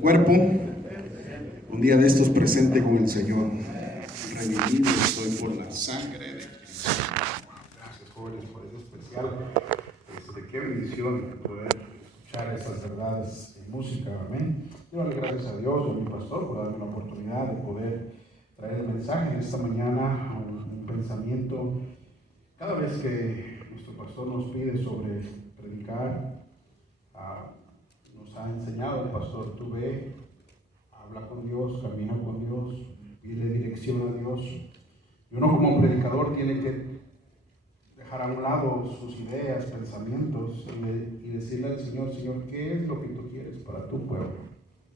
Cuerpo, un día de estos presente con el Señor, redimido estoy por la sangre de Cristo. Gracias, jóvenes, por eso especial. Qué bendición poder escuchar estas verdades en música, amén. Yo doy gracias a Dios, a mi pastor, por darme la oportunidad de poder traer el mensaje en esta mañana, un pensamiento. Cada vez que nuestro pastor nos pide sobre predicar, nos ha enseñado el pastor: tú ve, habla con Dios, camina con Dios, pide dirección a Dios. Y uno como predicador tiene que dejar a un lado sus ideas, pensamientos y decirle al Señor: Señor, ¿qué es lo que tú quieres para tu pueblo?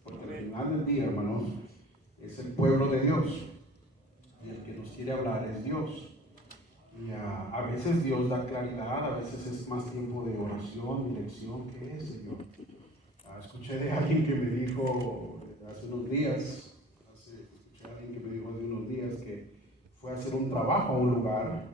Porque al final del día, hermanos, es el pueblo de Dios y el que nos quiere hablar es Dios. Y a veces Dios da claridad, a veces es más tiempo de oración, dirección. ¿Qué es, Señor? Escuché de alguien que me dijo hace unos días que fue a hacer un trabajo a un lugar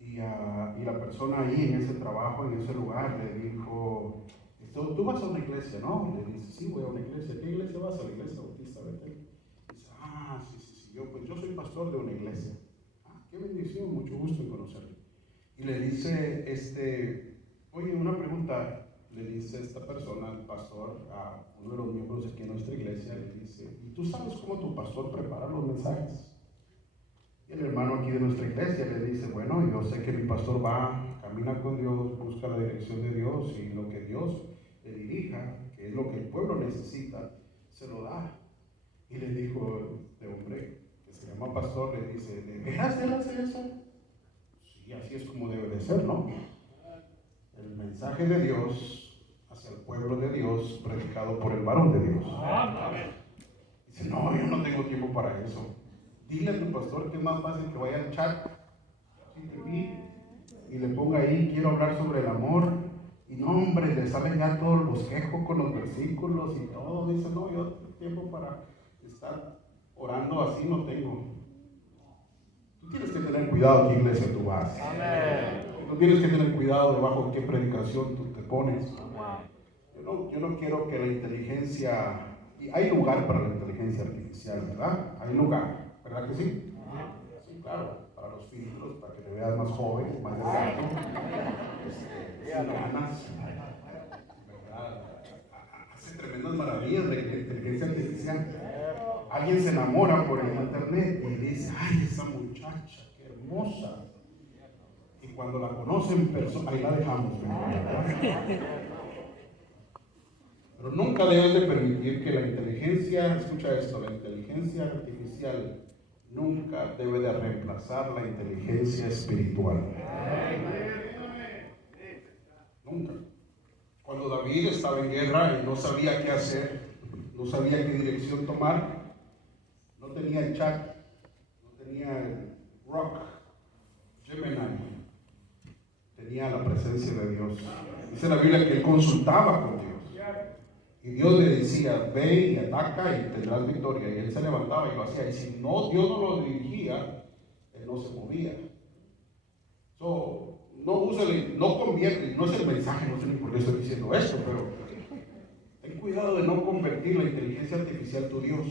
y la persona ahí en ese trabajo, en ese lugar, le dijo: ¿tú vas a una iglesia, no? Y le dice: sí, voy a una iglesia. ¿Qué iglesia vas? A la iglesia Bautista Betel. Dice: sí, yo soy pastor de una iglesia. Qué bendición, mucho gusto en conocerle. Y le dice, oye, una pregunta. Le dice esta persona, el pastor, a uno de los miembros aquí en nuestra iglesia, le dice: ¿y tú sabes cómo tu pastor prepara los mensajes? Y el hermano aquí de nuestra iglesia le dice: bueno, yo sé que mi pastor va, camina con Dios, busca la dirección de Dios y lo que Dios le dirija, que es lo que el pueblo necesita, se lo da. Y le dijo este hombre, que se llama pastor, le dice: ¿de veras él hace eso? Sí, así es como debe de ser, ¿no? El mensaje de Dios hacia el pueblo de Dios, predicado por el varón de Dios. Dice: no, yo no tengo tiempo para eso. Dile a tu pastor que es más fácil que vaya al chat y le ponga ahí: quiero hablar sobre el amor. Y no, hombre, le salen ya todo el bosquejo con los versículos y todo. Dice: no, yo tiempo para estar orando así no tengo. Tú tienes que tener cuidado a qué iglesia tú vas. Amén. Tú tienes que tener cuidado debajo de qué predicación tú te pones. Yo no quiero que la inteligencia... Y hay lugar para la inteligencia artificial, ¿verdad? Hay lugar, ¿verdad que sí? Sí, claro, para los filtros, para que te veas más joven, más delgado, sin ganas, ¿verdad? Hace tremendas maravillas de la inteligencia artificial. Alguien se enamora por el internet y dice: ay, esa muchacha, qué hermosa. Y cuando la conoce en persona, ahí la dejamos, ¿verdad? Pero nunca debes de permitir que la inteligencia, escucha esto, la inteligencia artificial nunca debe de reemplazar la inteligencia espiritual. Nunca. Cuando David estaba en guerra y no sabía qué hacer, no sabía qué dirección tomar, no tenía el chat, no tenía el rock, Gemini, tenía la presencia de Dios. Dice la Biblia que él consultaba con Dios. Y Dios le decía: ve y ataca y tendrás victoria. Y él se levantaba y lo hacía. Y si no, Dios no lo dirigía, él no se movía. No convierte, no es el mensaje, no sé ni por qué estoy diciendo esto, pero ten cuidado de no convertir la inteligencia artificial tu Dios.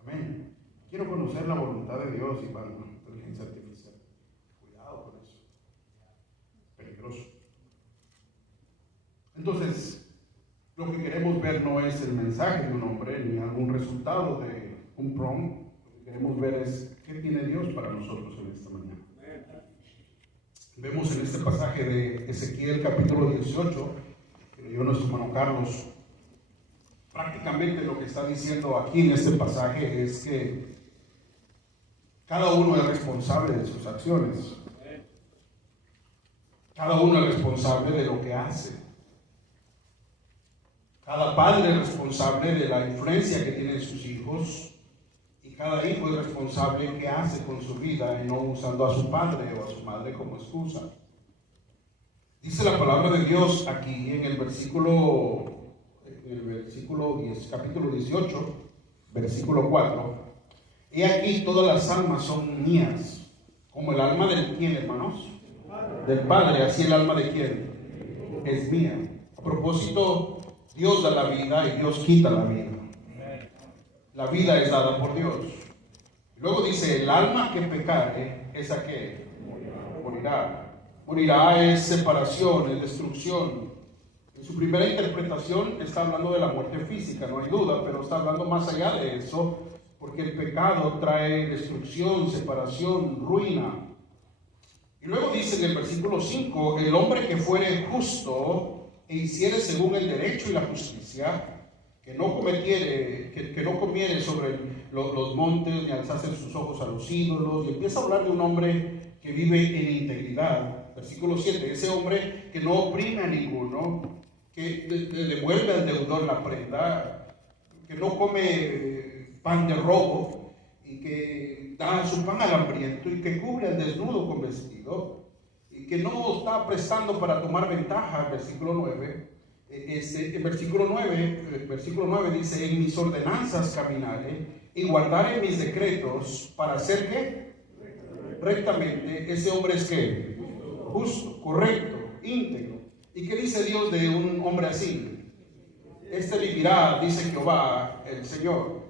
Amén. Quiero conocer la voluntad de Dios y para la inteligencia artificial. Cuidado con eso. Peligroso. Entonces, lo que queremos ver no es el mensaje de un hombre ni algún resultado de un prompt. Lo que queremos ver es qué tiene Dios para nosotros en esta mañana. Vemos en este pasaje de Ezequiel capítulo 18, que leyó nuestro hermano Carlos. Prácticamente lo que está diciendo aquí en este pasaje es que cada uno es responsable de sus acciones. Cada uno es responsable de lo que hace. Cada padre es responsable de la influencia que tienen sus hijos. Y cada hijo es responsable de qué hace con su vida y no usando a su padre o a su madre como excusa. Dice la palabra de Dios aquí en el versículo 10, capítulo 18, versículo 4. He aquí, todas las almas son mías, como el alma del quién, hermanos, del Padre, así el alma de quién es mía. A propósito, Dios da la vida y Dios quita la vida. La vida es dada por Dios. Luego dice, el alma que pecare, ¿esa qué? Morirá. Morirá es separación, es destrucción. En su primera interpretación está hablando de la muerte física, no hay duda, pero está hablando más allá de eso, porque el pecado trae destrucción, separación, ruina. Y luego dice en el versículo 5, el hombre que fuere justo e hiciere según el derecho y la justicia, que no comiere sobre los montes, ni alzase sus ojos a los ídolos, y empieza a hablar de un hombre que vive en integridad. Versículo 7, ese hombre que no oprime a ninguno, que le devuelve al deudor la prenda, que no come pan de robo, y que da su pan al hambriento, y que cubre al desnudo con vestido, y que no está prestando para tomar ventaja. Versículo 9. El versículo 9 dice, en mis ordenanzas caminaré y guardaré mis decretos para hacer ¿qué? Rectamente. Ese hombre es ¿qué? Justo, correcto, íntegro. ¿Y qué dice Dios de un hombre así? Este vivirá, dice Jehová, el Señor.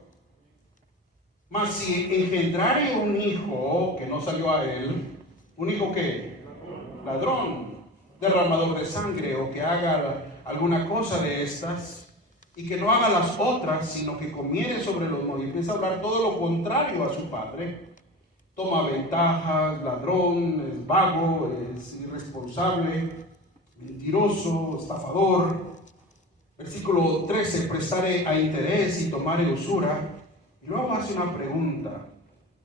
Mas si engendrare un hijo que no salió a él, ¿un hijo qué? Ladrón, derramador de sangre, o que haga alguna cosa de estas, y que no haga las otras, sino que comiere sobre los montes, y empieza a hablar todo lo contrario a su padre, toma ventajas, ladrón, es vago, es irresponsable, mentiroso, estafador. Versículo 13, prestare a interés y tomare usura. Y luego hace una pregunta,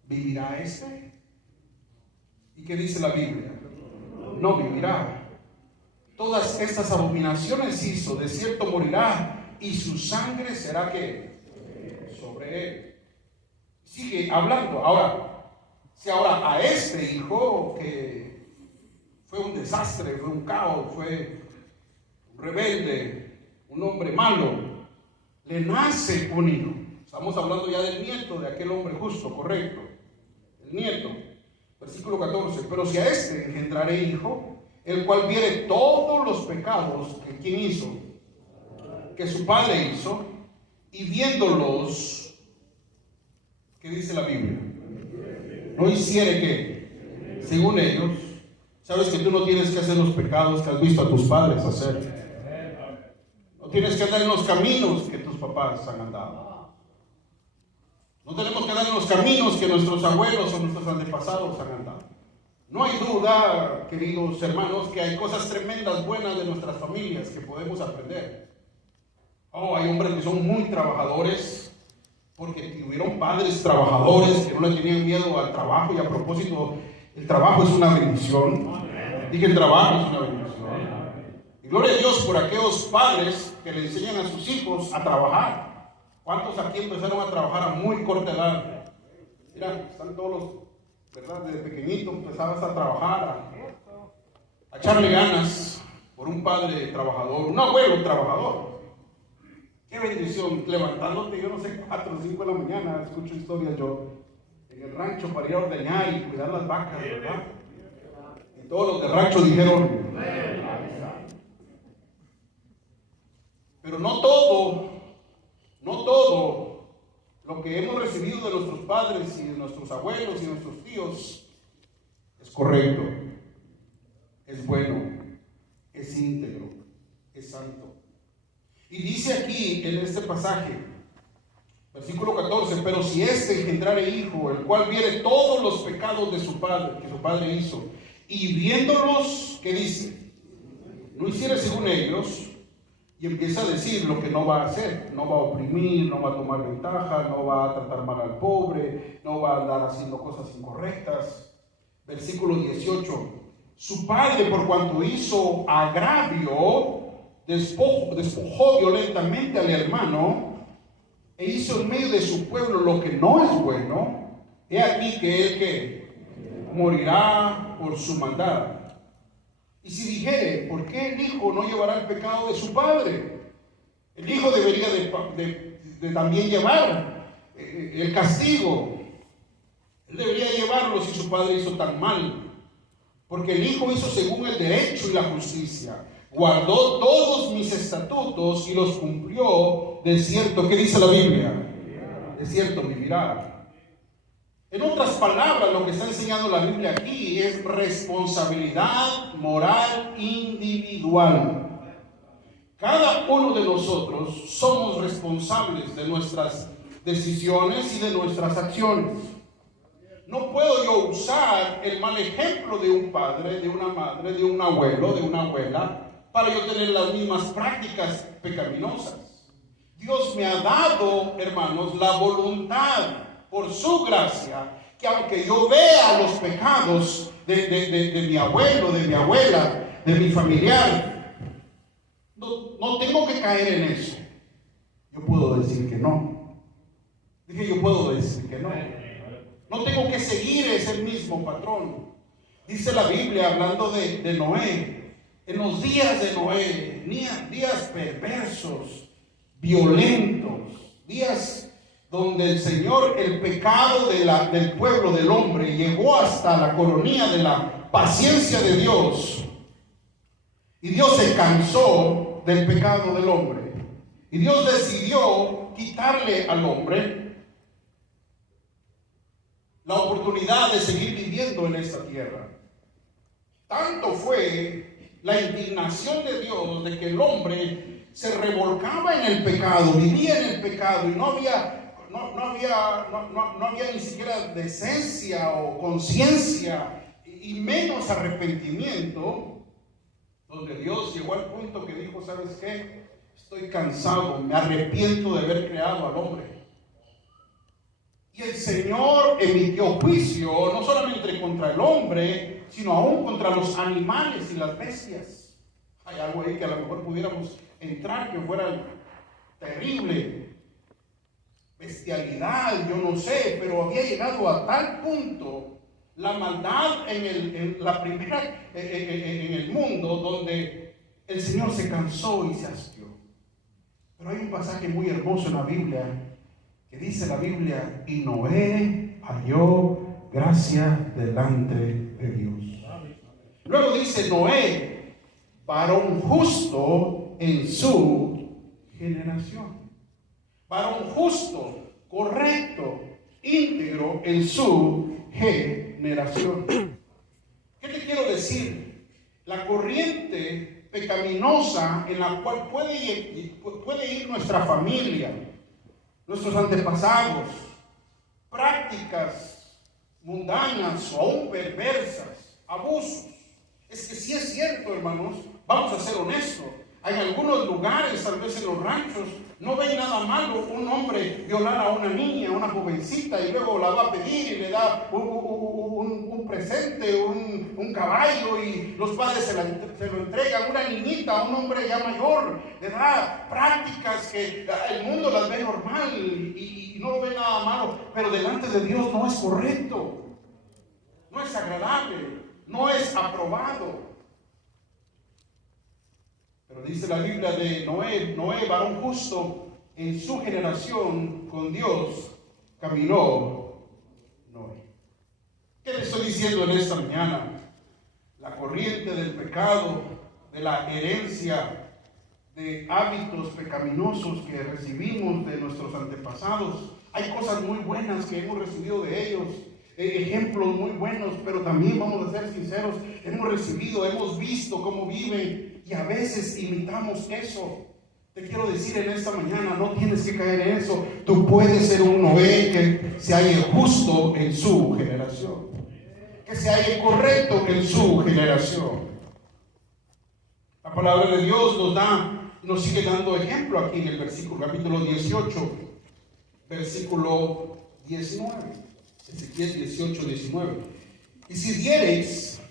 ¿vivirá este? ¿Y qué dice la Biblia? No vivirá. Todas estas abominaciones hizo, de cierto morirá, y su sangre será ¿qué? Sobre él. Sigue hablando. Si ahora a este hijo que fue un desastre, fue un caos, fue un rebelde, un hombre malo, le nace un hijo. Estamos hablando ya del nieto de aquel hombre justo, correcto. El nieto. Versículo 14. Pero si a este engendraré hijo, el cual viere todos los pecados que ¿quién hizo? Que su padre hizo, y viéndolos, ¿qué dice la Biblia? No hiciere ¿qué? Según ellos. Sabes que tú no tienes que hacer los pecados que has visto a tus padres hacer. No tienes que andar en los caminos que tus papás han andado. No tenemos que andar en los caminos que nuestros abuelos o nuestros antepasados han andado. No hay duda, queridos hermanos, que hay cosas tremendas, buenas de nuestras familias que podemos aprender. Hay hombres que son muy trabajadores, porque tuvieron padres trabajadores que no le tenían miedo al trabajo, y a propósito, el trabajo es una bendición. Dije, el trabajo es una bendición. Y gloria a Dios por aquellos padres que le enseñan a sus hijos a trabajar. ¿Cuántos aquí empezaron a trabajar a muy corta edad? Mira, están todos los, ¿verdad? Desde pequeñito empezabas a trabajar, a echarle ganas por un padre trabajador, un abuelo trabajador. Qué bendición, levantándote, yo no sé, 4 o 5 de la mañana, escucho historias yo, en el rancho para ir a ordeñar y cuidar las vacas, ¿verdad? Y todos los del rancho dijeron, pero no todo lo que hemos recibido de nuestros padres y de nuestros abuelos y de nuestros tíos es correcto, es bueno, es íntegro, es santo. Y dice aquí en este pasaje, versículo 14, pero si éste engendrare hijo, el cual viere todos los pecados de su padre, que su padre hizo, y viéndolos, ¿qué dice? No hiciera según ellos. Y empieza a decir lo que no va a hacer. No va a oprimir, no va a tomar ventaja, no va a tratar mal al pobre, no va a andar haciendo cosas incorrectas. Versículo 18. Su padre, por cuanto hizo agravio, despojó violentamente al hermano, e hizo en medio de su pueblo lo que no es bueno. He aquí que él que morirá por su maldad. Y si dijere, ¿por qué el hijo no llevará el pecado de su padre? El hijo debería de también llevar el castigo. Él debería llevarlo si su padre hizo tan mal. Porque el hijo hizo según el derecho y la justicia. guardó todos mis estatutos y los cumplió, de cierto, ¿qué dice la Biblia? De cierto vivirá. En otras palabras, lo que está enseñando la Biblia aquí es responsabilidad moral individual. Cada uno de nosotros somos responsables de nuestras decisiones y de nuestras acciones. No puedo yo usar el mal ejemplo de un padre, de una madre, de un abuelo, de una abuela, para yo tener las mismas prácticas pecaminosas. Dios me ha dado, hermanos, la voluntad, por su gracia, que aunque yo vea los pecados de mi abuelo, de mi abuela, de mi familiar, no tengo que caer en eso. Yo puedo decir que no. Dije, yo puedo decir que no. No tengo que seguir ese mismo patrón. Dice la Biblia, hablando de Noé, en los días de Noé, días perversos, violentos, días donde el Señor, el pecado del pueblo, del hombre, llegó hasta la coronilla de la paciencia de Dios. Y Dios se cansó del pecado del hombre. Y Dios decidió quitarle al hombre la oportunidad de seguir viviendo en esta tierra. Tanto fue la indignación de Dios de que el hombre se revolcaba en el pecado, vivía en el pecado y no había ni siquiera decencia o conciencia y menos arrepentimiento, donde Dios llegó al punto que dijo, ¿sabes qué? Estoy cansado, me arrepiento de haber creado al hombre. Y el Señor emitió juicio no solamente contra el hombre, sino aún contra los animales y las bestias. Hay algo ahí que a lo mejor pudiéramos entrar que fuera terrible. Bestialidad, yo no sé, pero había llegado a tal punto la maldad en el mundo, donde el Señor se cansó y se hastió. Pero hay un pasaje muy hermoso en la Biblia, que dice la Biblia, y Noé halló gracia delante de Dios. Luego dice Noé, varón justo en su generación. Varón justo, correcto, íntegro en su generación. ¿Qué te quiero decir? La corriente pecaminosa en la cual puede ir nuestra familia, nuestros antepasados, prácticas mundanas o aún perversas, abusos. Es que sí es cierto, hermanos, vamos a ser honestos. Hay algunos lugares, tal vez en los ranchos, no ven nada malo un hombre violar a una niña, una jovencita, y luego la va a pedir y le da un presente, un caballo, y los padres se lo entregan. Una niñita, un hombre ya mayor, le da prácticas que el mundo las ve normal y no lo ve nada malo, pero delante de Dios no es correcto, no es agradable, no es aprobado. Pero dice la Biblia de Noé, varón justo en su generación, con Dios caminó Noé. ¿Qué le estoy diciendo en esta mañana? La corriente del pecado, de la herencia, de hábitos pecaminosos que recibimos de nuestros antepasados. Hay cosas muy buenas que hemos recibido de ellos, ejemplos muy buenos, pero también, vamos a ser sinceros, hemos visto cómo viven y a veces imitamos eso. Te quiero decir en esta mañana, no tienes que caer en eso. Tú puedes ser un Noé que se halle justo en su generación, que se halle correcto en su generación. La palabra de Dios nos sigue dando ejemplo aquí en el capítulo 18, versículo 19. Ezequiel 18, 19. Y si dijereis,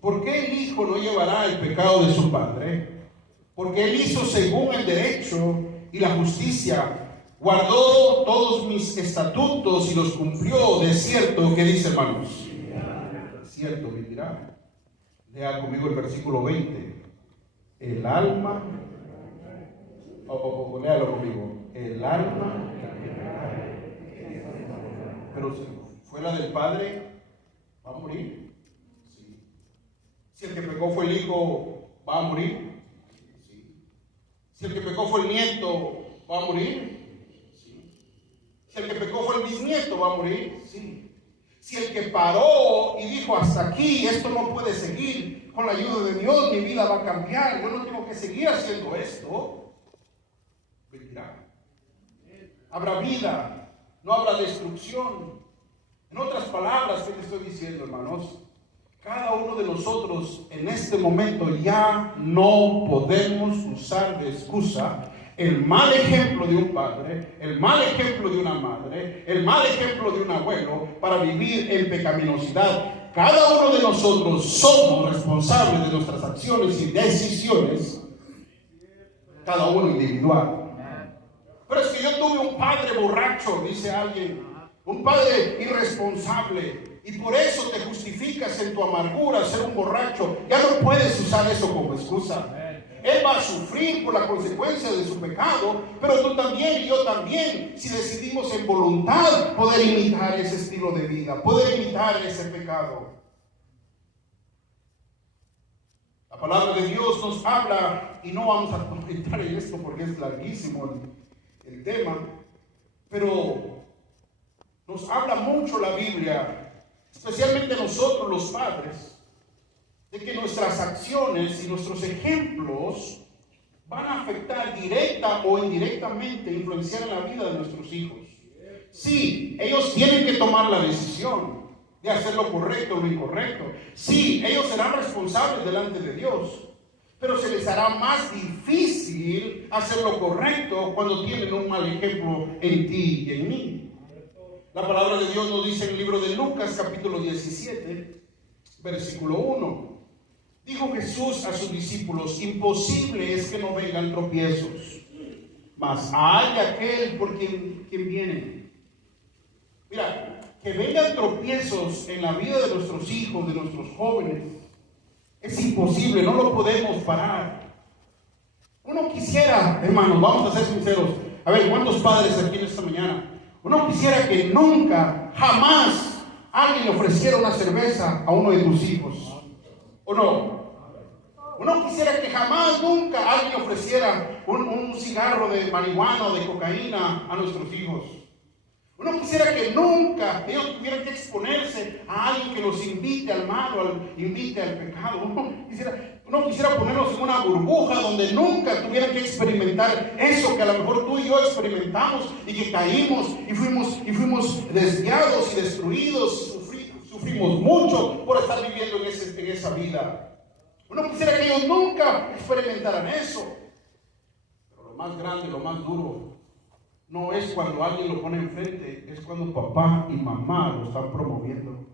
¿por qué el hijo no llevará el pecado de su padre? Porque él hizo según el derecho y la justicia, guardó todos mis estatutos y los cumplió. De cierto, ¿qué dice, hermanos? De cierto vivirá. Lea conmigo el versículo 20. El alma, léalo conmigo. El alma, pero si fuera del padre, ¿va a morir? Sí. Si el que pecó fue el hijo, ¿Va a morir? Sí. Si el que pecó fue el nieto, ¿va a morir? Sí. Si el que pecó fue el bisnieto, ¿va a morir? Sí. Si el que paró y dijo hasta aquí, esto no puede seguir, con la ayuda de Dios mi vida va a cambiar, yo no tengo que seguir haciendo esto, vivirá. Habrá vida, no habrá destrucción. En otras palabras, ¿qué te estoy diciendo, hermanos? Cada uno de nosotros en este momento ya no podemos usar de excusa el mal ejemplo de un padre, el mal ejemplo de una madre, el mal ejemplo de un abuelo para vivir en pecaminosidad. Cada uno de nosotros somos responsables de nuestras acciones y decisiones, cada uno individual. Pero es que yo tuve un padre borracho, dice alguien, un padre irresponsable, y por eso te justificas en tu amargura ser un borracho. Ya no puedes usar eso como excusa. Él va a sufrir por la consecuencia de su pecado, pero tú también y yo también, si decidimos en voluntad poder imitar ese estilo de vida, poder imitar ese pecado. La palabra de Dios nos habla, y no vamos a entrar en esto porque es larguísimo el tema, pero nos habla mucho la Biblia, especialmente nosotros los padres, de que nuestras acciones y nuestros ejemplos van a afectar directa o indirectamente, influenciar en la vida de nuestros hijos. Sí, ellos tienen que tomar la decisión de hacer lo correcto o lo incorrecto. Sí, ellos serán responsables delante de Dios, pero se les hará más difícil hacer lo correcto cuando tienen un mal ejemplo en ti y en mí. La palabra de Dios nos dice en el libro de Lucas, capítulo 17, versículo 1. Dijo Jesús a sus discípulos: imposible es que no vengan tropiezos, mas hay aquel por quien viene. Mira, que vengan tropiezos en la vida de nuestros hijos, de nuestros jóvenes, es imposible, no lo podemos parar. Uno quisiera, hermanos, vamos a ser sinceros. A ver, ¿cuántos padres aquí en esta mañana? Uno quisiera que nunca, jamás, alguien le ofreciera una cerveza a uno de tus hijos. ¿O no? Uno quisiera que jamás, nunca, alguien ofreciera un cigarro de marihuana o de cocaína a nuestros hijos. Uno quisiera que nunca ellos tuvieran que exponerse a alguien que los invite al mal o invite al pecado. Uno quisiera ponerlos en una burbuja donde nunca tuvieran que experimentar eso que a lo mejor tú y yo experimentamos y que caímos y fuimos desviados y destruidos, sufrimos mucho por estar viviendo en esa vida. Uno quisiera que ellos nunca experimentaran eso. Pero lo más grande, lo más duro, no es cuando alguien lo pone enfrente, es cuando papá y mamá lo están promoviendo.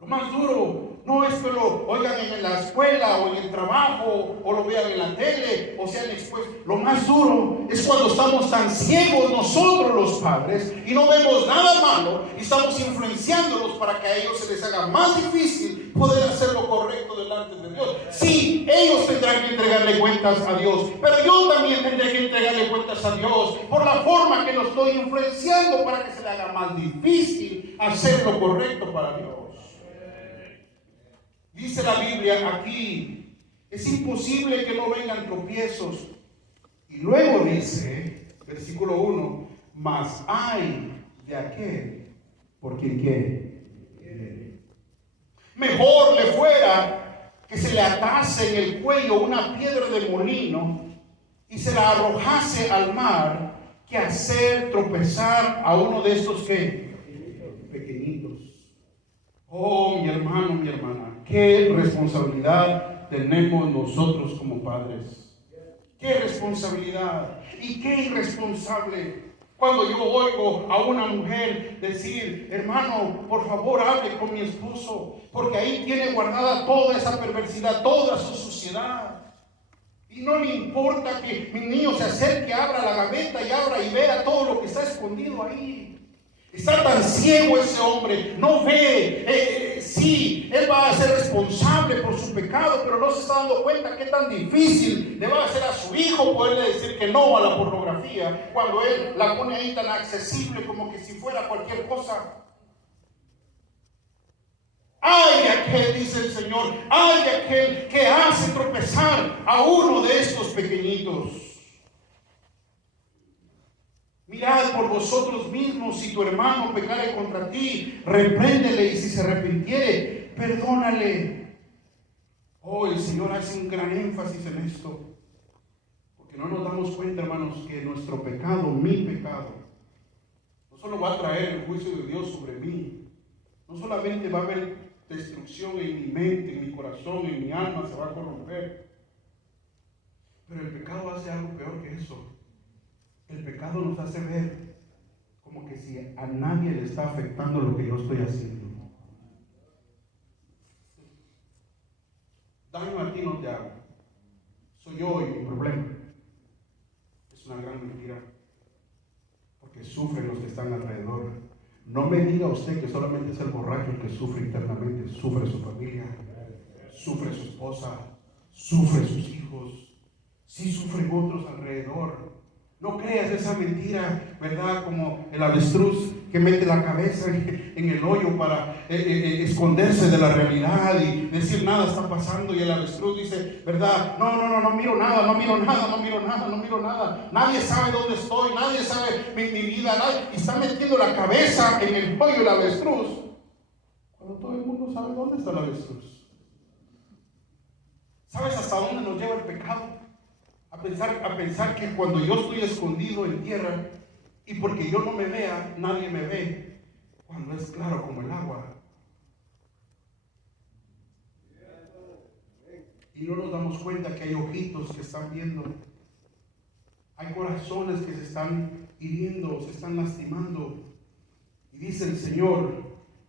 Lo más duro no es que lo oigan en la escuela o en el trabajo o lo vean en la tele o sean expuestos. Lo más duro es cuando estamos tan ciegos nosotros los padres y no vemos nada malo y estamos influenciándolos para que a ellos se les haga más difícil poder hacer lo correcto delante de Dios. Sí, ellos tendrán que entregarle cuentas a Dios, pero yo también tendré que entregarle cuentas a Dios por la forma que lo estoy influenciando para que se le haga más difícil hacer lo correcto para Dios. Dice la Biblia aquí, es imposible que no vengan tropiezos. Y luego dice, versículo 1, mas hay de aquel por quien quiere. Mejor le fuera que se le atase en el cuello una piedra de molino y se la arrojase al mar, que hacer tropezar a uno de estos pequeñitos. Oh, mi hermano, mi hermana, qué responsabilidad tenemos nosotros como padres. Qué responsabilidad y qué irresponsable cuando yo oigo a una mujer decir: hermano, por favor hable con mi esposo, porque ahí tiene guardada toda esa perversidad, toda su suciedad. Y no le importa que mi niño se acerque, abra la gaveta y abra y vea todo lo que está escondido ahí. Está tan ciego ese hombre, no ve. Sí, él va a ser responsable por su pecado, pero no se está dando cuenta qué tan difícil le va a hacer a su hijo poderle decir que no a la pornografía, cuando él la pone ahí tan accesible como que si fuera cualquier cosa. Ay de aquel, dice el Señor, ay de aquel que hace tropezar a uno de estos pequeñitos. Mirad por vosotros mismos, si tu hermano pecare contra ti, repréndele, y si se arrepintiere, perdónale. Oh, el Señor hace un gran énfasis en esto, porque no nos damos cuenta, hermanos, que nuestro pecado, mi pecado, no solo va a traer el juicio de Dios sobre mí, no solamente va a haber destrucción en mi mente, en mi corazón, en mi alma, se va a corromper, pero el pecado hace algo peor que eso. El pecado nos hace ver como que si a nadie le está afectando lo que yo estoy haciendo. Daño a ti no te hago, soy yo y mi problema. Es una gran mentira, porque sufren los que están alrededor. No me diga usted que solamente es el borracho el que sufre internamente. Sufre su familia, sufre su esposa, sufre sus hijos, sí sufren otros alrededor. No creas esa mentira, ¿verdad? Como el avestruz que mete la cabeza en el hoyo para esconderse de la realidad y decir nada está pasando, y el avestruz dice, ¿verdad? No miro nada, no miro nada. Nadie sabe dónde estoy, nadie sabe mi vida, y está metiendo la cabeza en el hoyo el avestruz, cuando todo el mundo sabe dónde está el avestruz. ¿Sabes hasta dónde nos lleva el pecado? A pensar que cuando yo estoy escondido en tierra y porque yo no me vea, nadie me ve, cuando es claro como el agua. Y no nos damos cuenta que hay ojitos que están viendo, hay corazones que se están hiriendo, se están lastimando. Y dice el Señor,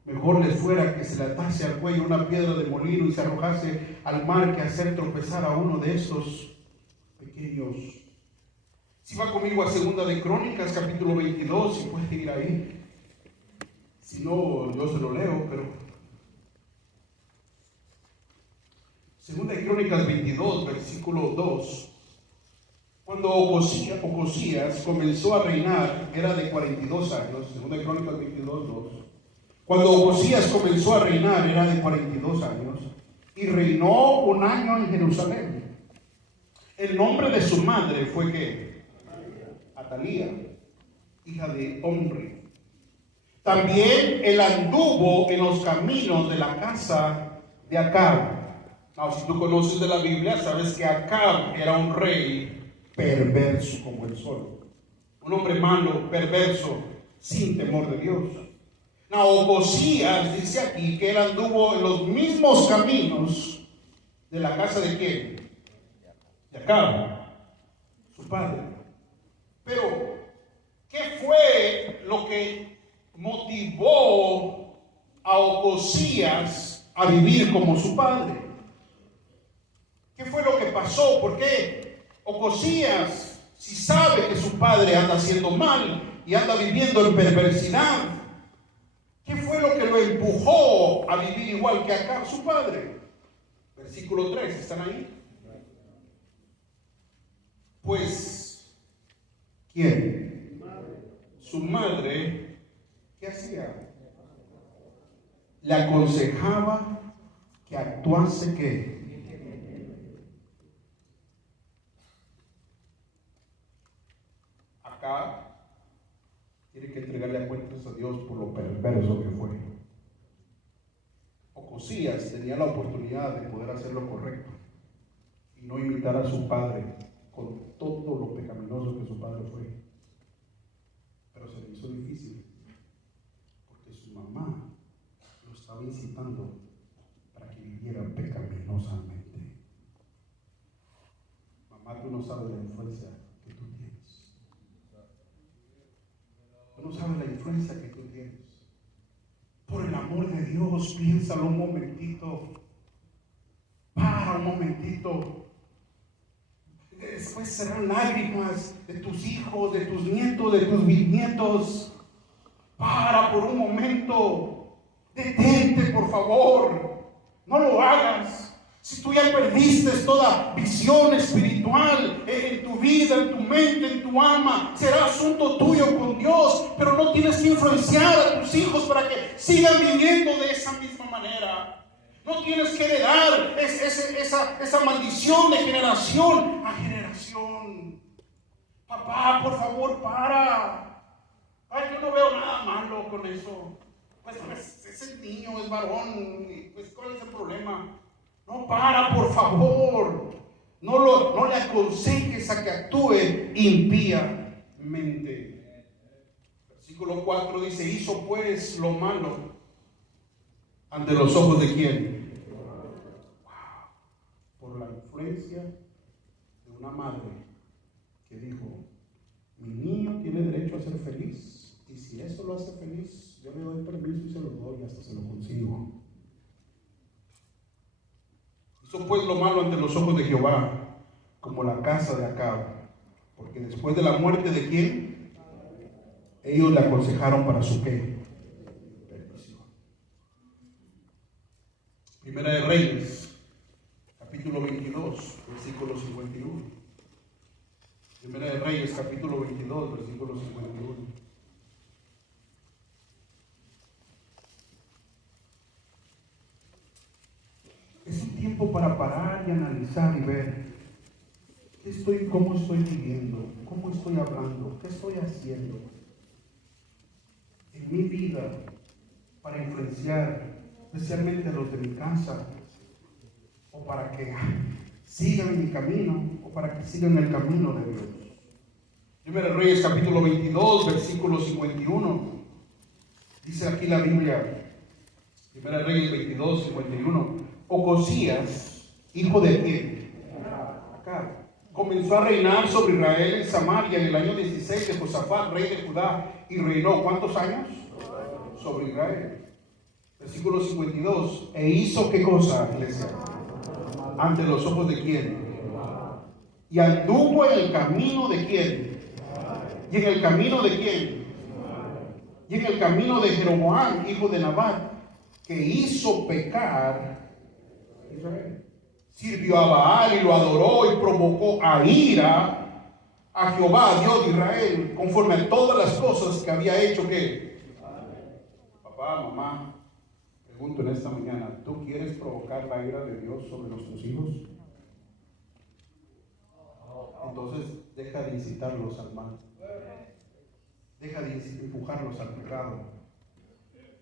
mejor les fuera que se le atase al cuello una piedra de molino y se arrojase al mar que hacer tropezar a uno de estos pequeños. Si va conmigo a Segunda de Crónicas, capítulo 22, si puede ir ahí. Si no, yo se lo leo, pero Segunda de Crónicas 22, versículo 2. Cuando Ocosías comenzó a reinar, era de 42 años. Segunda de Crónicas 22, 2. Cuando Ocosías comenzó a reinar, era de 42 años, y reinó un año en Jerusalén. El nombre de su madre fue ¿qué? Atalía, hija de Omri. También él anduvo en los caminos de la casa de Acab. Ahora, si tú conoces de la Biblia, sabes que Acab era un rey perverso como el sol. Un hombre malo, perverso, sin temor de Dios. Ocosías dice aquí que él anduvo en los mismos caminos de la casa de ¿quién? De Acab, su padre. Pero, ¿qué fue lo que motivó a Ocosías a vivir como su padre? ¿Qué fue lo que pasó? ¿Por qué Ocosías, si sabe que su padre anda haciendo mal y anda viviendo en perversidad, qué fue lo que lo empujó a vivir igual que Acab, su padre? Versículo 3, ¿están ahí? Pues, ¿quién? Su madre, ¿qué hacía? Le aconsejaba que actuase ¿qué? Acá tiene que entregarle cuentas a Dios por lo perverso que fue. Ocosías tenía la oportunidad de poder hacer lo correcto y no imitar a su padre con todo lo pecaminoso que su padre fue, pero se le hizo difícil porque su mamá lo estaba incitando para que viviera pecaminosamente. Mamá, tú no sabes la influencia que tú tienes. Tú no sabes la influencia que tú tienes. Por el amor de Dios, piénsalo un momentito. Para un momentito. Después serán lágrimas de tus hijos, de tus nietos, de tus bisnietos. Para por un momento. Detente, por favor. No lo hagas. Si tú ya perdiste toda visión espiritual en tu vida, en tu mente, en tu alma, será asunto tuyo con Dios, pero no tienes que influenciar a tus hijos para que sigan viviendo de esa misma manera. No tienes que heredar esa maldición de generación a generación. Papá, por favor, para. Ay, yo no veo nada malo con eso. Pues ese niño es varón. Pues, ¿cuál es el problema? No, para, por favor. No le aconsejes a que actúe impíamente. Versículo 4 dice: hizo pues lo malo ante los ojos de quién. Wow. Por la influencia de una madre que dijo: mi niño tiene derecho a ser feliz, y si eso lo hace feliz, yo le doy permiso y se lo doy, hasta se lo consigo. Hizo pues lo malo ante los ojos de Jehová, como la casa de Acab, porque después de la muerte de quién, ellos le aconsejaron para su qué, perdición. Primera de Reyes, capítulo 22, versículo 51. Primera de Reyes, capítulo 22, versículo 51. Es un tiempo para parar y analizar y ver cómo estoy viviendo, cómo estoy hablando, qué estoy haciendo en mi vida para influenciar especialmente a los de mi casa, o para que sigan en mi camino, o para que sigan el camino de Dios. Primera de Reyes, capítulo 22, versículo 51. Dice aquí la Biblia, Primera de Reyes 22, 51. Ocosías, hijo de quién, Acab, comenzó a reinar sobre Israel en Samaria en el año 16 de Josafat, rey de Judá, y reinó ¿cuántos años? Sobre Israel. Versículo 52. E hizo ¿qué cosa, iglesia? Ante los ojos de quién. Y anduvo en el camino de quién. Y en el camino de quién. Y en el camino de Jeroboam, hijo de Nabat, que hizo pecar Israel. Sirvió a Baal y lo adoró y provocó a ira a Jehová, Dios de Israel, conforme a todas las cosas que había hecho. ¿Qué? Papá, mamá, pregunto en esta mañana: ¿tú quieres provocar la ira de Dios sobre nuestros hijos? Entonces deja de incitarlos al mal, deja de empujarlos al pecado.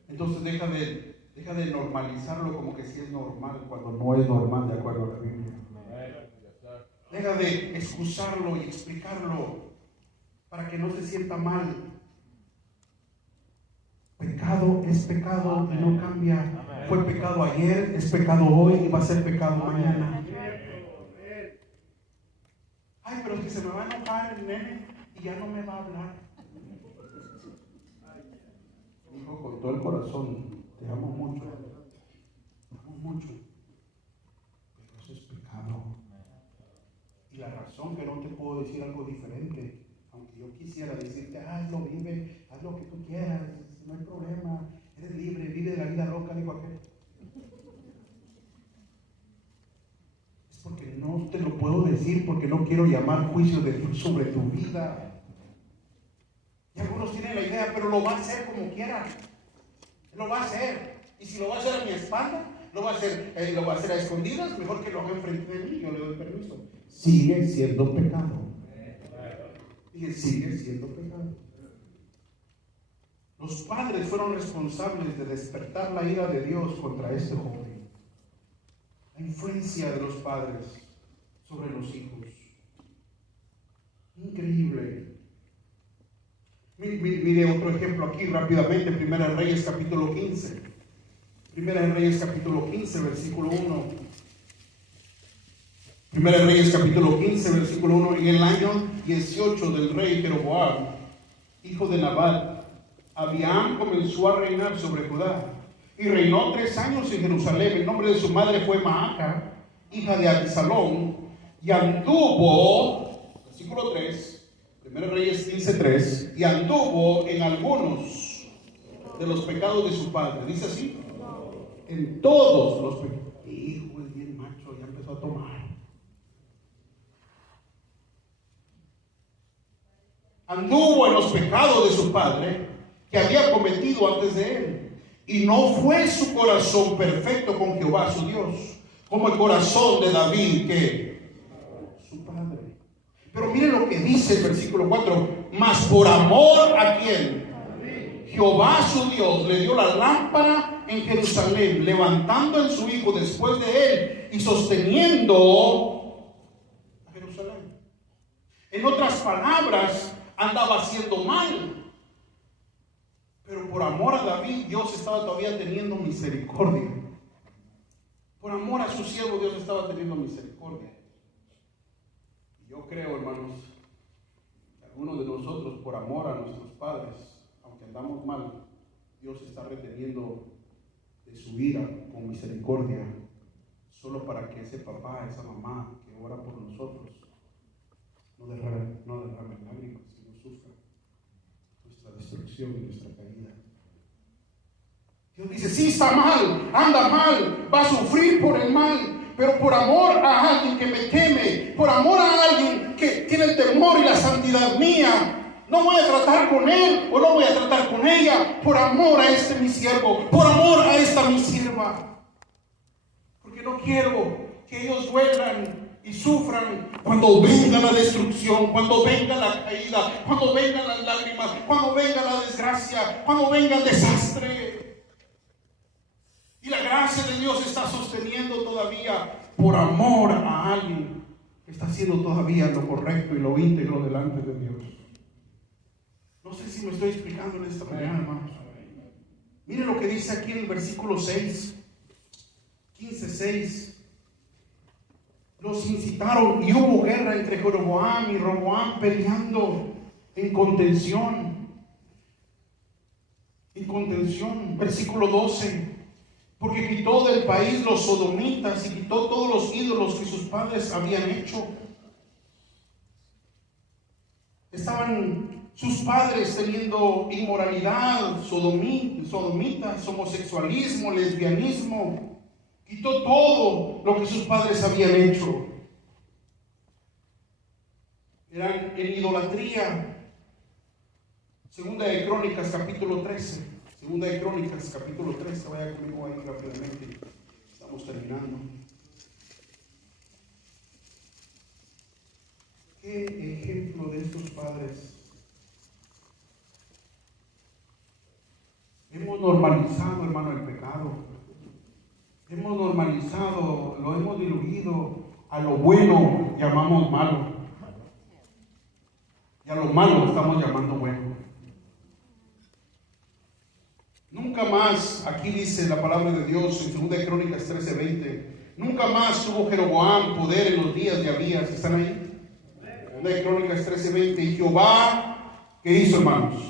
Entonces deja de normalizarlo como que sí es normal, cuando no es normal de acuerdo a la Biblia. Deja de excusarlo y explicarlo para que no se sienta mal. Pecado es pecado y no cambia. Fue pecado ayer, es pecado hoy y va a ser pecado mañana. Ay, pero es que se me va a enojar el nene y ya no me va a hablar. Hijo, con todo el corazón, te amo mucho. Te amo mucho. Pero eso es pecado. Y la razón que no te puedo decir algo diferente, aunque yo quisiera decirte: hazlo, vive, haz lo que tú quieras, no hay problema, eres libre, vive de la vida loca, digo aquel. Es porque no te lo puedo decir, porque no quiero llamar juicio de Dios sobre tu vida. Y algunos tienen la idea, pero lo va a hacer como quiera. Lo va a hacer. Y si lo va a hacer a mi espalda, lo va a hacer a escondidas, mejor que lo haga enfrente de mí, yo le doy permiso. Sigue siendo pecado. Y sigue siendo pecado. Los padres fueron responsables de despertar la ira de Dios contra este joven. La influencia de los padres sobre los hijos. Increíble. Mire otro ejemplo aquí rápidamente. Primera de Reyes capítulo 15. Primera de Reyes capítulo 15, versículo 1. Primera de Reyes capítulo 15, versículo 1. En el año 18 del rey Jeroboam, hijo de Nabat, Abiam comenzó a reinar sobre Judá. Y reinó 3 años en Jerusalén. El nombre de su madre fue Maaca, hija de Abisalom. Y anduvo, versículo 3, Primera de Reyes 15:3, y anduvo en algunos de los pecados de su padre. Dice así: en todos los pecados. Hijo, es bien macho, ya empezó a tomar. Anduvo en los pecados de su padre, que había cometido antes de él. Y no fue su corazón perfecto con Jehová su Dios, como el corazón de David, que su padre. Pero mire lo que dice el versículo 4. Mas por amor a quién, Jehová su Dios le dio la lámpara en Jerusalén, levantando en su hijo después de él y sosteniendo a Jerusalén. En otras palabras, andaba haciendo mal. Pero por amor a David, Dios estaba todavía teniendo misericordia. Por amor a su siervo, Dios estaba teniendo misericordia. Y yo creo, hermanos, que algunos de nosotros, por amor a nuestros padres, aunque andamos mal, Dios está reteniendo de su ira con misericordia, solo para que ese papá, esa mamá que ora por nosotros, no derrame lágrimas y no sufra nuestra destrucción y nuestra caída. Dios dice, sí está mal, anda mal, va a sufrir por el mal, pero por amor a alguien que me teme, por amor a alguien que tiene el temor y la santidad mía, no voy a tratar con él o no voy a tratar con ella, por amor a este mi siervo, por amor a esta mi sierva. Porque no quiero que ellos duelan y sufran cuando venga la destrucción, cuando venga la caída, cuando vengan las lágrimas, cuando venga la desgracia, cuando venga el desastre. Y la gracia de Dios está sosteniendo todavía por amor a alguien que está haciendo todavía lo correcto y lo íntegro delante de Dios. No sé si me estoy explicando en esta mañana, hermanos. Mire lo que dice aquí en el versículo 6, 15:6. Los incitaron y hubo guerra entre Jeroboam y Roboam, peleando en contención. Versículo 12. Porque quitó del país los sodomitas y quitó todos los ídolos que sus padres habían hecho. Estaban sus padres teniendo inmoralidad, sodomitas, homosexualismo, lesbianismo. Quitó todo lo que sus padres habían hecho. Eran en idolatría. Segunda de Crónicas, capítulo 13. Segunda de Crónicas, capítulo 13. Vaya conmigo ahí rápidamente. Estamos terminando. ¿Qué ejemplo de estos padres? Hemos normalizado, hermano, el pecado. Hemos normalizado, lo hemos diluido. A lo bueno llamamos malo. Y a lo malo estamos llamando bueno. Nunca más, aquí dice la palabra de Dios en 2 Crónicas 13:20, nunca más tuvo Jeroboam poder en los días de Abías. ¿Están ahí? 2 Crónicas 13:20. Y Jehová, ¿qué hizo, hermanos?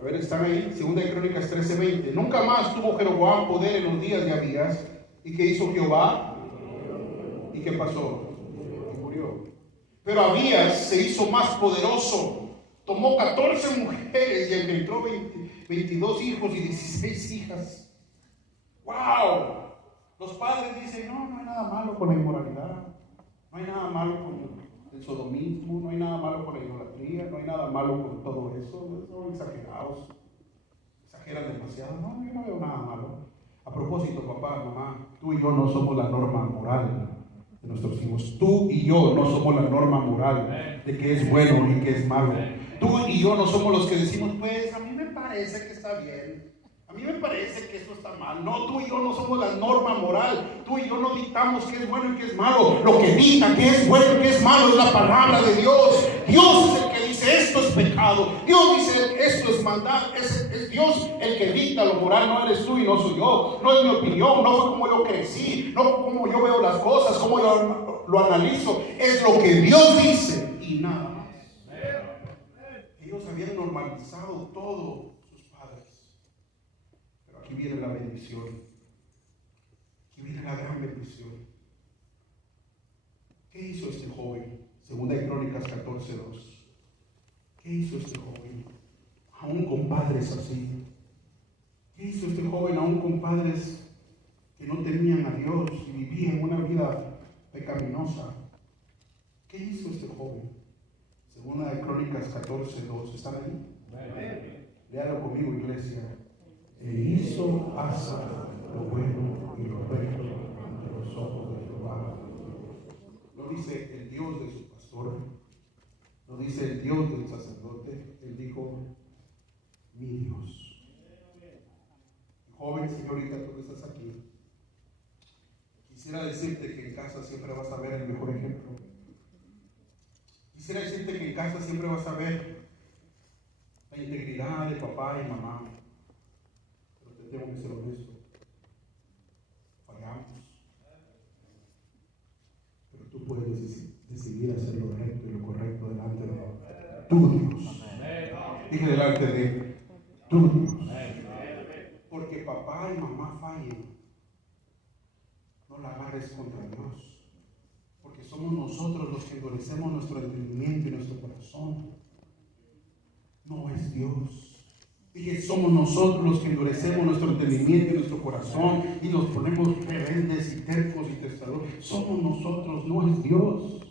A ver, están ahí, 2 Crónicas 13:20. Nunca más tuvo Jeroboam poder en los días de Abías. ¿Y qué hizo Jehová? ¿Y qué pasó? Y murió. Pero Abías se hizo más poderoso. Tomó 14 mujeres y engendró 22 hijos y 16 hijas. ¡Wow! Los padres dicen, no hay nada malo con la inmoralidad. No hay nada malo con el sodomismo, no hay nada malo con la idolatría, no hay nada malo con todo eso. Son exagerados. Exageran demasiado. No, yo no veo nada malo. A propósito, papá, mamá, tú y yo no somos la norma moral de nuestros hijos. Tú y yo no somos la norma moral de qué es bueno y qué es malo. Tú y yo no somos los que decimos, pues a mí me parece que está bien. A mí me parece que eso está mal. No, tú y yo no somos la norma moral. Tú y yo no dictamos qué es bueno y qué es malo. Lo que dicta qué es bueno y qué es malo es la palabra de Dios. Dios es el que dice esto es pecado. Dios dice esto es maldad. Es Dios el que dicta lo moral. No eres tú y no soy yo. No es mi opinión. No fue como yo crecí. No como yo veo las cosas. Como yo lo analizo. Es lo que Dios dice y nada más. Ellos habían normalizado todo. Aquí viene la bendición. Aquí viene la gran bendición. ¿Qué hizo este joven? Segunda de Crónicas 14:2. ¿Qué hizo este joven? Aún con padres así. ¿Qué hizo este joven aún con padres que no temían a Dios y vivían una vida pecaminosa? ¿Qué hizo este joven? Segunda de Crónicas 14:2. ¿Están ahí? Léalo conmigo, iglesia. E hizo Asa lo bueno y lo recto ante los ojos de Jehová. No dice el Dios de su pastor, no dice el Dios del sacerdote, él dijo mi Dios. Joven, señorita, tú que estás aquí, quisiera decirte que en casa siempre vas a ver el mejor ejemplo. Quisiera decirte que en casa siempre vas a ver la integridad de papá y mamá. Pero te tengo que ser honesto. Fallamos. Pero tú puedes decidir hacer lo recto y lo correcto delante de tu Dios. Dije delante de tu Dios. Porque papá y mamá fallen, no la agarres contra Dios. Porque somos nosotros los que endurecemos nuestro entendimiento y nuestro corazón. No es Dios. Dije, somos nosotros los que endurecemos nuestro entendimiento y nuestro corazón y nos ponemos rebeldes y tercos y testarudos. Somos nosotros, no es Dios.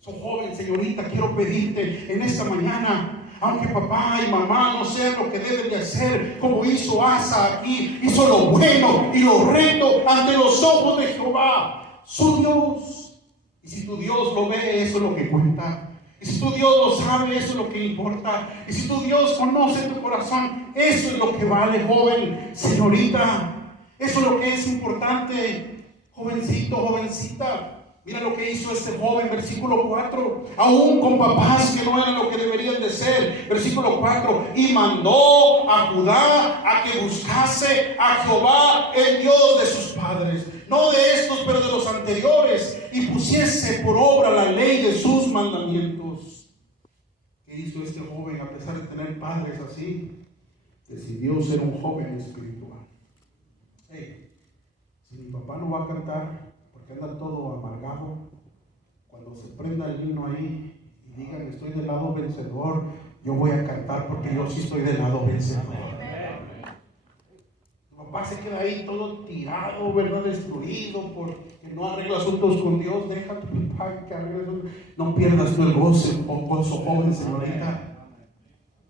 So, joven, señorita, quiero pedirte en esta mañana, aunque papá y mamá no sean lo que deben de hacer, como hizo Asa aquí, hizo lo bueno y lo recto ante los ojos de Jehová, su Dios. Y si tu Dios lo ve, eso es lo que cuenta. Y si tu Dios lo sabe, eso es lo que importa. Y si tu Dios conoce tu corazón, eso es lo que vale, joven, señorita. Eso es lo que es importante, jovencito, jovencita. Mira lo que hizo este joven, versículo 4, aún con papás que no eran lo que deberían de ser. Versículo 4, y mandó a Judá a que buscase a Jehová, el Dios de sus padres, no de estos, pero de los anteriores, y pusiese por obra la ley de sus mandamientos. ¿Qué hizo este joven? A pesar de tener padres así, decidió ser un joven espiritual. Hey, si mi papá no va a cantar, porque anda todo amargado, cuando se prenda el himno ahí y digan estoy del lado vencedor, yo voy a cantar porque yo sí estoy del lado vencedor. Tu papá se queda ahí todo tirado, ¿verdad? Destruido porque no arregla asuntos con Dios. Deja a tu papá que arregle asuntos. No pierdas tú el gozo, joven, señorita.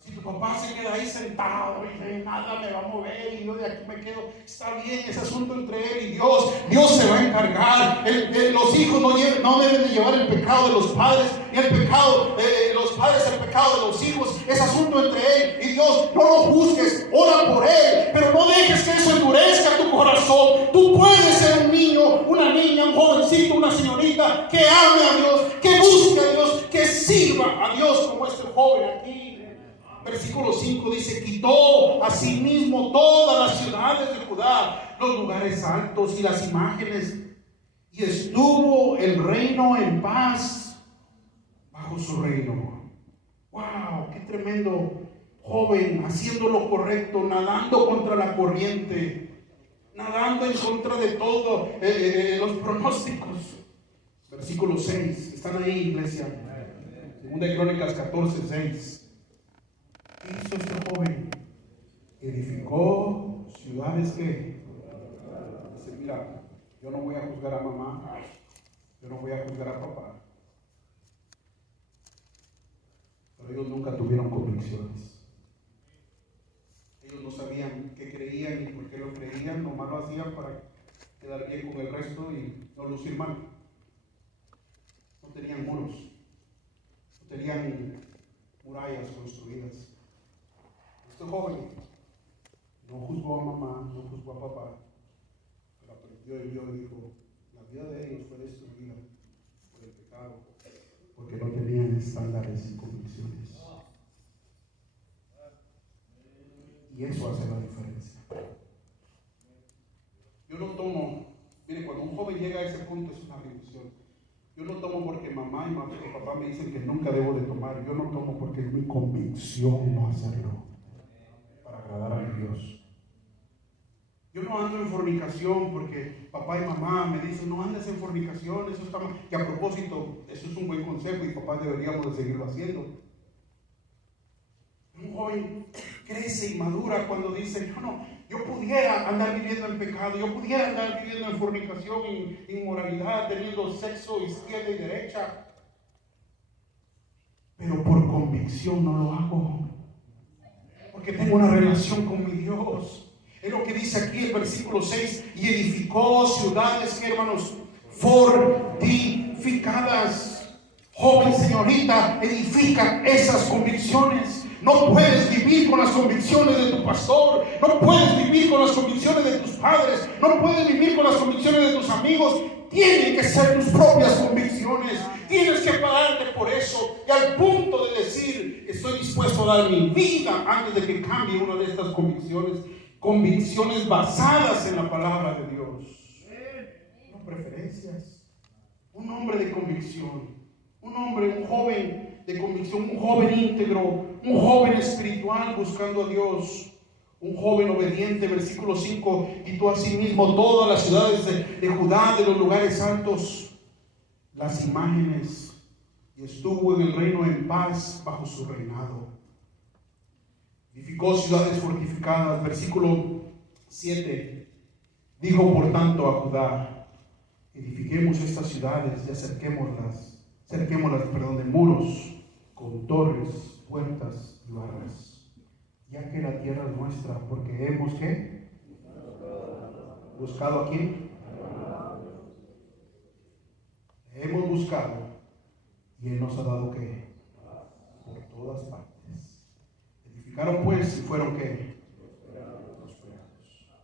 Si tu papá se queda ahí sentado y nada me va a mover y yo de aquí me quedo, está bien, ese asunto entre él y Dios. Dios se va a encargar. Los hijos no deben de llevar el pecado de los padres, ni el pecado de los padres el pecado de los hijos. Es asunto entre él y Dios. No lo juzgues, ora por él, pero no dejes que eso endurezca tu corazón. Tú puedes ser un niño, una niña, un jovencito, una señorita que ame a Dios, que busque a Dios, que sirva a Dios como este joven aquí. Versículo 5 dice, quitó a sí mismo todas las ciudades de Judá, los lugares altos y las imágenes, y estuvo el reino en paz bajo su reino. ¡Wow! ¡Qué tremendo! Joven, haciendo lo correcto, nadando contra la corriente, nadando en contra de todo los pronósticos. Versículo 6, están ahí, iglesia. Segunda de Crónicas 14, 6. ¿Qué hizo este joven? Edificó ciudades que dice, mira, yo no voy a juzgar a mamá, yo no voy a juzgar a papá, pero ellos nunca tuvieron convicciones. Ellos no sabían qué creían y por qué lo creían, nomás lo hacían para quedar bien con el resto y no lucir mal. No tenían muros, no tenían murallas construidas. Este joven no juzgó a mamá, no juzgó a papá, pero aprendió y vio y dijo, la vida de ellos fue destruida por el pecado, porque no tenían estándares y convicciones. Y eso hace la diferencia. Yo no tomo, mire, cuando un joven llega a ese punto es una bendición. Yo no tomo porque mamá y papá me dicen que nunca debo de tomar. Yo no tomo porque es mi convicción no hacerlo, para agradar a Dios. Yo no ando en fornicación porque papá y mamá me dicen no andes en fornicación, eso está mal. Que a propósito, eso es un buen consejo y papás deberíamos de seguirlo haciendo. Un joven crece y madura cuando dice yo pudiera andar viviendo en pecado, yo pudiera andar viviendo en fornicación, en inmoralidad, teniendo sexo izquierda y derecha, pero por convicción no lo hago, porque tengo una relación con mi Dios. Es lo que dice aquí el versículo 6. Y edificó ciudades, ¿qué, hermanos? Fortificadas. Joven, señorita, edifica esas convicciones. No puedes vivir con las convicciones de tu pastor. No puedes vivir con las convicciones de tus padres. No puedes vivir con las convicciones de tus amigos. Tienen que ser tus propias convicciones. Tienes que pararte por eso. Y al punto de decir, estoy dispuesto a dar mi vida antes de que cambie una de estas convicciones. Convicciones basadas en la palabra de Dios. No preferencias. Un hombre de convicción. Un hombre, un joven de convicción, un joven íntegro, un joven espiritual buscando a Dios, un joven obediente. Versículo 5. Y tú asimismo todas las ciudades de Judá, de los lugares altos, las imágenes, y estuvo en el reino en paz bajo su reinado. Edificó ciudades fortificadas. Versículo 7. Dijo por tanto a Judá: edifiquemos estas ciudades y cerquémoslas de muros, con torres, puertas y barras, ya que la tierra es nuestra, porque hemos, ¿qué? ¿Buscado a quién? Hemos buscado, y Él nos ha dado, ¿qué? Por todas partes. Edificaron pues y fueron, ¿qué? Prosperados.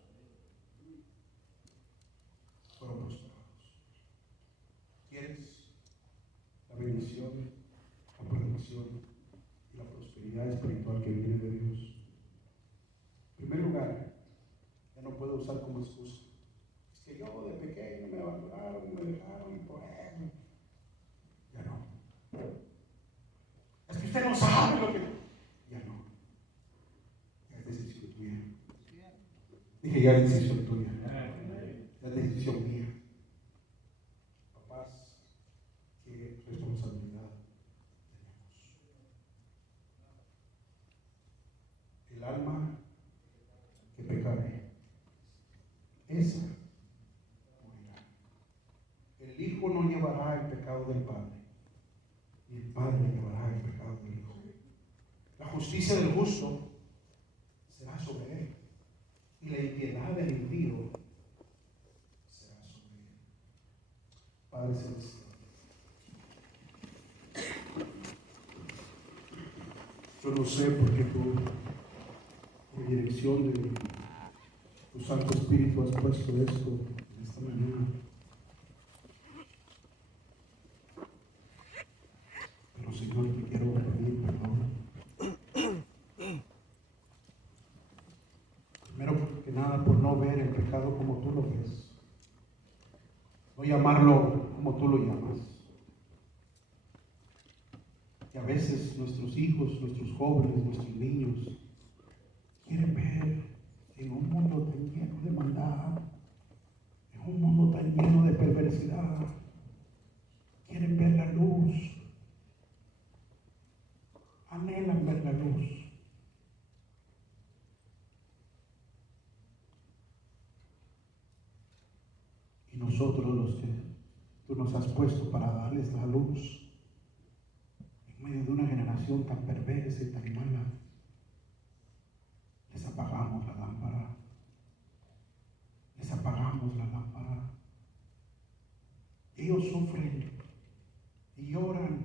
Fueron prosperados. ¿Quieres la bendición, la protección y la prosperidad espiritual que viene de Dios? En primer lugar, ya no puedo usar como excusa: es que yo de pequeño me abandonaron, me dejaron y por él. Ya no. Es que usted no sabe lo que... Ya no. Ya es decisión tuya. Dije, ya es decisión tuya. Ya es decisión mía. Papás, qué responsabilidad tenemos. El alma que pecare, esa morirá. El Hijo no llevará el pecado del Padre, y el Padre llevará el pecado del Hijo. La justicia del justo será sobre él, y la impiedad del impío será sobre él. Padre Celestial, yo no sé por qué tú, por dirección de tu Santo Espíritu, has puesto esto en esta mañana. Pero Señor, te quiero pedir perdón. Primero que nada, por no ver el pecado como tú lo ves, no llamarlo como tú lo llamas. Y a veces nuestros hijos, nuestros jóvenes, nuestros niños quieren ver en un mundo tan lleno de maldad, en un mundo tan lleno de perversidad, quieren ver la luz, anhelan ver la luz. Y nosotros, los que tú nos has puesto para darles la luz, en medio de una generación tan perversa y tan mala, les apagamos la lámpara. Les apagamos la lámpara. Ellos sufren y lloran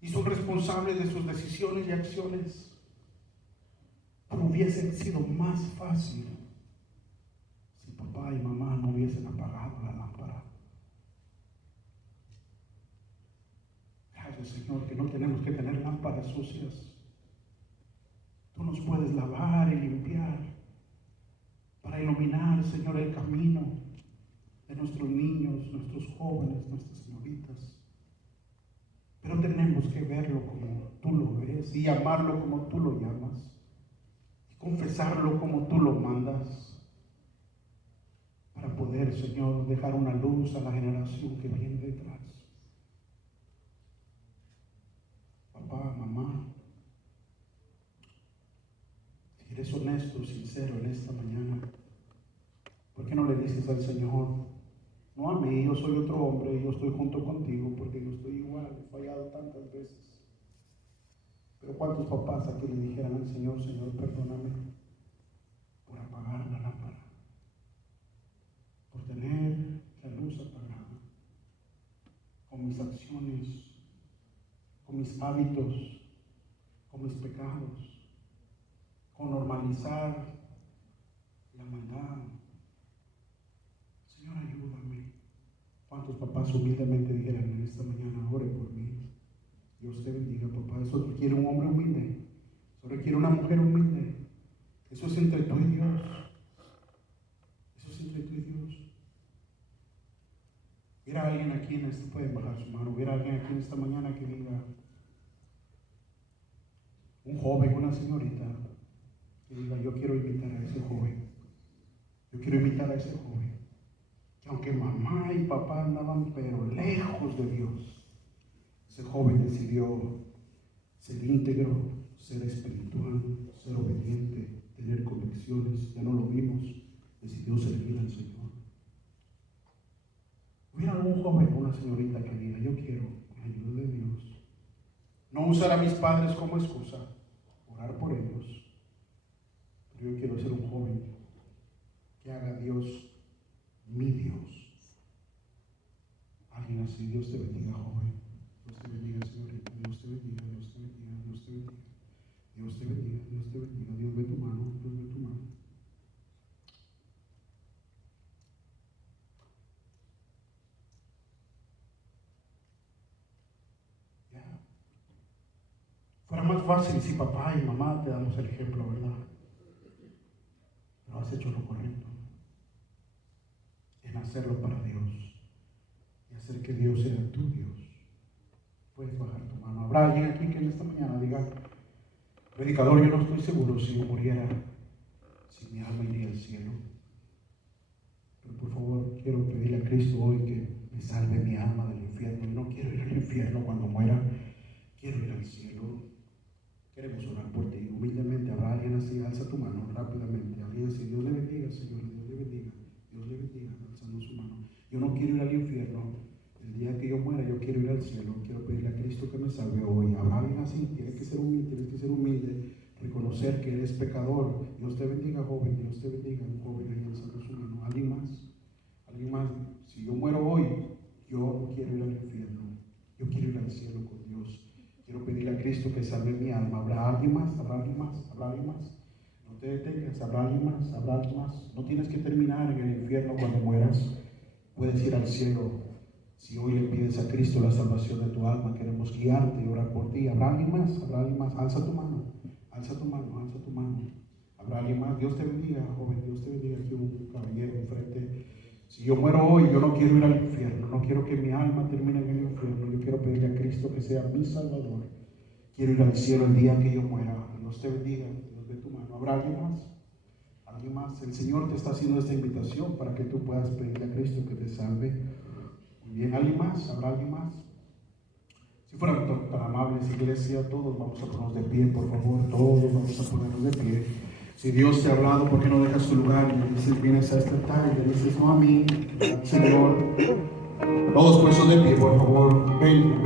y son responsables de sus decisiones y acciones. Pero hubiese sido más fácil si papá y mamá no hubiesen apagado la lámpara. Gracias, Señor, que no tenemos que tener lámparas sucias. Tú nos puedes lavar y limpiar para iluminar, Señor, el camino de nuestros niños, nuestros jóvenes, nuestras señoritas. Pero tenemos que verlo como tú lo ves y amarlo como tú lo llamas y confesarlo como tú lo mandas, para poder, Señor, dejar una luz a la generación que viene detrás. Papá, mamá, si eres honesto, sincero en esta mañana, ¿por qué no le dices al Señor: no a mí, yo soy otro hombre y yo estoy junto contigo porque yo estoy igual, he fallado tantas veces? Pero ¿cuántos papás aquí le dijeran al Señor: Señor, perdóname, mis hábitos, con mis pecados, con normalizar la maldad. Señor, ayúdame. ¿Cuántos papás humildemente dijeran en esta mañana, ore por mí? Dios te bendiga, papá. Eso requiere un hombre humilde. Eso requiere una mujer humilde. Eso es entre tú y Dios. Eso es entre tú y Dios. Hubiera alguien aquí en este, pueden bajar su mano, hubiera alguien aquí en esta mañana que diga, un joven, una señorita, que diga, yo quiero imitar a ese joven. Yo quiero imitar a ese joven. Que aunque mamá y papá andaban pero lejos de Dios, ese joven decidió ser íntegro, ser espiritual, ser obediente, tener convicciones. Ya no lo vimos, decidió servir al Señor. Hubiera algún joven o una señorita que diga, yo quiero la ayuda de Dios. No usar a mis padres como excusa, orar por ellos. Pero yo quiero ser un joven que haga a Dios mi Dios. Alguien así, Dios te bendiga, joven. Dios te bendiga, señorita. Dios te bendiga, Dios te bendiga, Dios te bendiga. Dios te bendiga, Dios te bendiga. Dios ve tu mano, Dios ve tu mano. Ya. Fuera más fácil si papá y mamá te damos el ejemplo, ¿verdad? Pero has hecho lo correcto. En hacerlo para Dios. Y hacer que Dios sea tu Dios. Puedes bajar tu mano. Habrá alguien aquí que en esta mañana diga, predicador, yo no estoy seguro si yo muriera, si mi alma iría al cielo. Pero por favor, quiero pedirle a Cristo hoy que me salve mi alma del infierno. Yo no quiero ir al infierno cuando muera, quiero ir al cielo. Queremos orar por ti. Humildemente, habrá alguien así, alza tu mano rápidamente. Alguien así, Dios le bendiga, Señor, Dios le bendiga. Dios le bendiga, alzando su mano. Yo no quiero ir al infierno. El día que yo muera, yo quiero ir al cielo. Quiero pedirle a Cristo que me salve hoy. Habrá alguien así, tienes que ser humilde, reconocer que eres pecador. Dios te bendiga, joven, Dios te bendiga, un joven ahí alzando su mano. Alguien más, si yo muero hoy, yo no quiero ir al infierno. Yo quiero ir al cielo con Dios. Quiero pedirle a Cristo que salve mi alma. ¿Habrá alguien más? ¿Habrá alguien más? ¿Habrá alguien más? No te detengas, ¿habrá alguien más? ¿Habrá alguien más? No tienes que terminar en el infierno cuando mueras. Puedes ir al cielo. Si hoy le pides a Cristo la salvación de tu alma, queremos guiarte y orar por ti. ¿Habrá alguien más? ¿Habrá alguien más? Alza tu mano, alza tu mano, alza tu mano. ¿Habrá alguien más? Dios te bendiga, joven, Dios te bendiga. Aquí un caballero enfrente. Si yo muero hoy, yo no quiero ir al infierno, no quiero que mi alma termine en el infierno. Yo quiero pedirle a Cristo que sea mi Salvador. Quiero ir al cielo el día que yo muera. Dios te bendiga, Dios ve tu mano. ¿Habrá alguien más? ¿Alguien más? El Señor te está haciendo esta invitación para que tú puedas pedirle a Cristo que te salve. Bien, ¿alguien más? ¿Habrá alguien más? Si fueran tan amables, iglesia, todos vamos a ponernos de pie, por favor, todos vamos a ponernos de pie. Si Dios te ha hablado, ¿por qué no dejas tu lugar y le dices, vienes a este altar y le dices, no a mí, al Señor? Todos puestos de pie, por favor. Ven.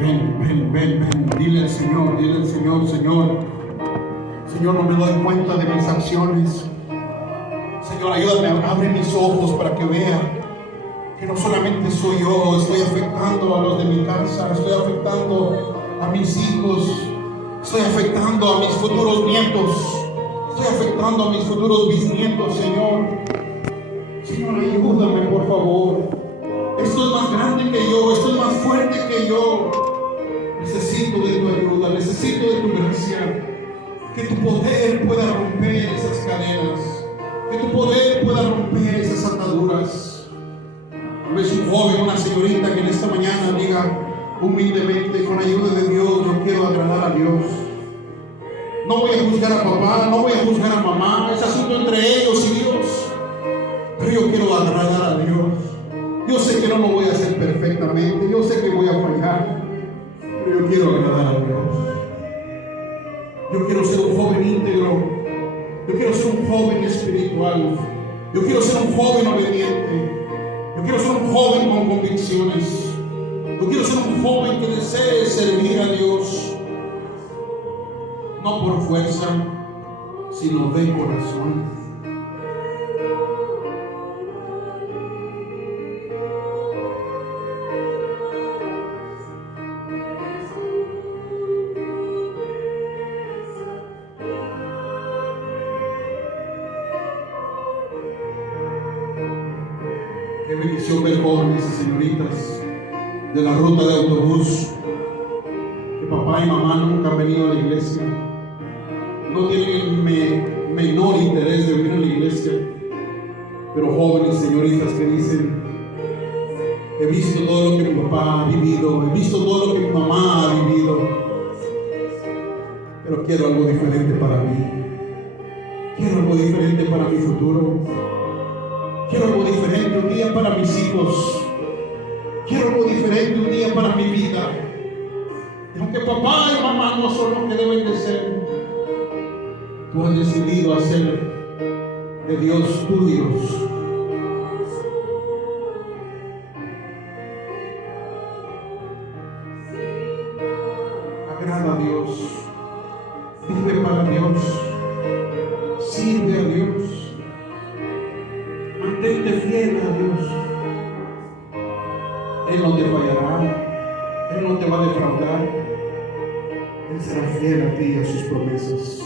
Dile al Señor, Señor, no me doy cuenta de mis acciones. Señor, ayúdame, abre mis ojos para que vea que no solamente soy yo, estoy afectando a los de mi casa, estoy afectando a mis hijos, estoy afectando a mis futuros nietos, estoy afectando a mis futuros bisnietos, Señor. Señor, ayúdame, por favor. Esto es más grande que yo, esto es más fuerte que yo. Necesito de tu ayuda, necesito de tu gracia. Que tu poder pueda romper esas cadenas, que tu poder pueda romper esas ataduras. Tal vez un joven, una señorita que en esta mañana diga humildemente, con ayuda de Dios, yo quiero agradar a Dios. No voy a juzgar a papá, no voy a juzgar a mamá, es asunto entre ellos y Dios. Pero yo quiero agradar a Dios. Yo sé que no lo voy a hacer perfectamente, yo sé que voy a fallar, pero yo quiero agradar a Dios. Yo quiero ser un joven íntegro, yo quiero ser un joven espiritual, yo quiero ser un joven obediente. Yo quiero ser un joven con convicciones. Yo quiero ser un joven que desee servir a Dios, no por fuerza, sino de corazón. bendición ver jóvenes y señoritas de la ruta de autobús que papá y mamá nunca han venido a la iglesia, no tienen menor interés de venir a la iglesia, pero jóvenes y señoritas que dicen: he visto todo lo que mi papá ha vivido, he visto todo lo que mi mamá ha vivido, pero quiero algo diferente para mí, quiero algo diferente para mi futuro, quiero algo diferente un día para mis hijos, quiero algo diferente un día para mi vida. Y aunque papá y mamá no son lo que deben de ser, tú has decidido hacer de Dios tu Dios. Agrada a Dios, vive para Dios, sirve a Dios, mantente fiel a Dios. Él no te fallará, Él no te va a defraudar, Él será fiel a ti y a sus promesas.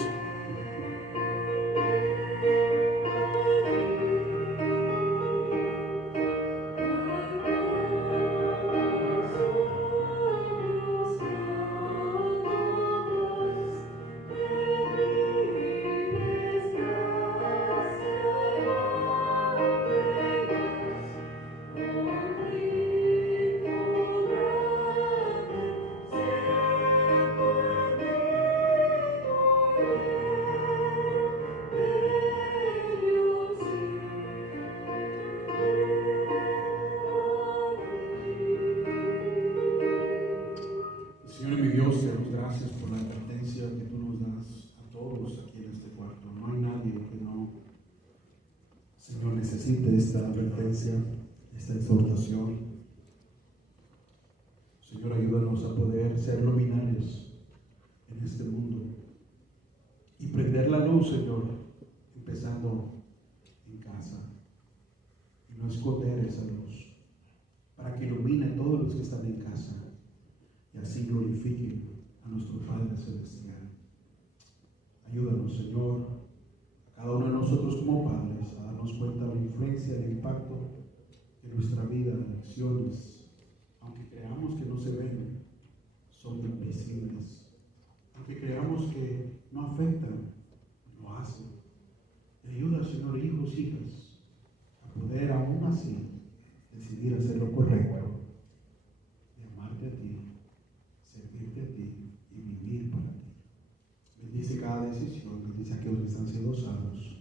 Señor y mi Dios, te damos gracias por la advertencia que tú nos das a todos aquí en este cuarto. No hay nadie que no, Señor, necesite esta advertencia, esta exhortación. Señor, ayúdanos a poder ser luminarios en este mundo y prender la luz, Señor, empezando en casa, y no esconder esa luz, para que ilumine a todos los que están en casa y así glorifiquen a nuestro Padre Celestial. Ayúdanos, Señor, a cada uno de nosotros como padres, a darnos cuenta de la influencia, del impacto de nuestra vida, de acciones, aunque creamos que no se ven, son invisibles. Aunque creamos que no afectan, lo hacen. Y ayuda, Señor, hijos, hijas, a poder aún así decidir hacer lo correcto, y amarte a ti, servirte a ti y vivir para ti. Bendice cada decisión, bendice a aquellos que están siendo salvos.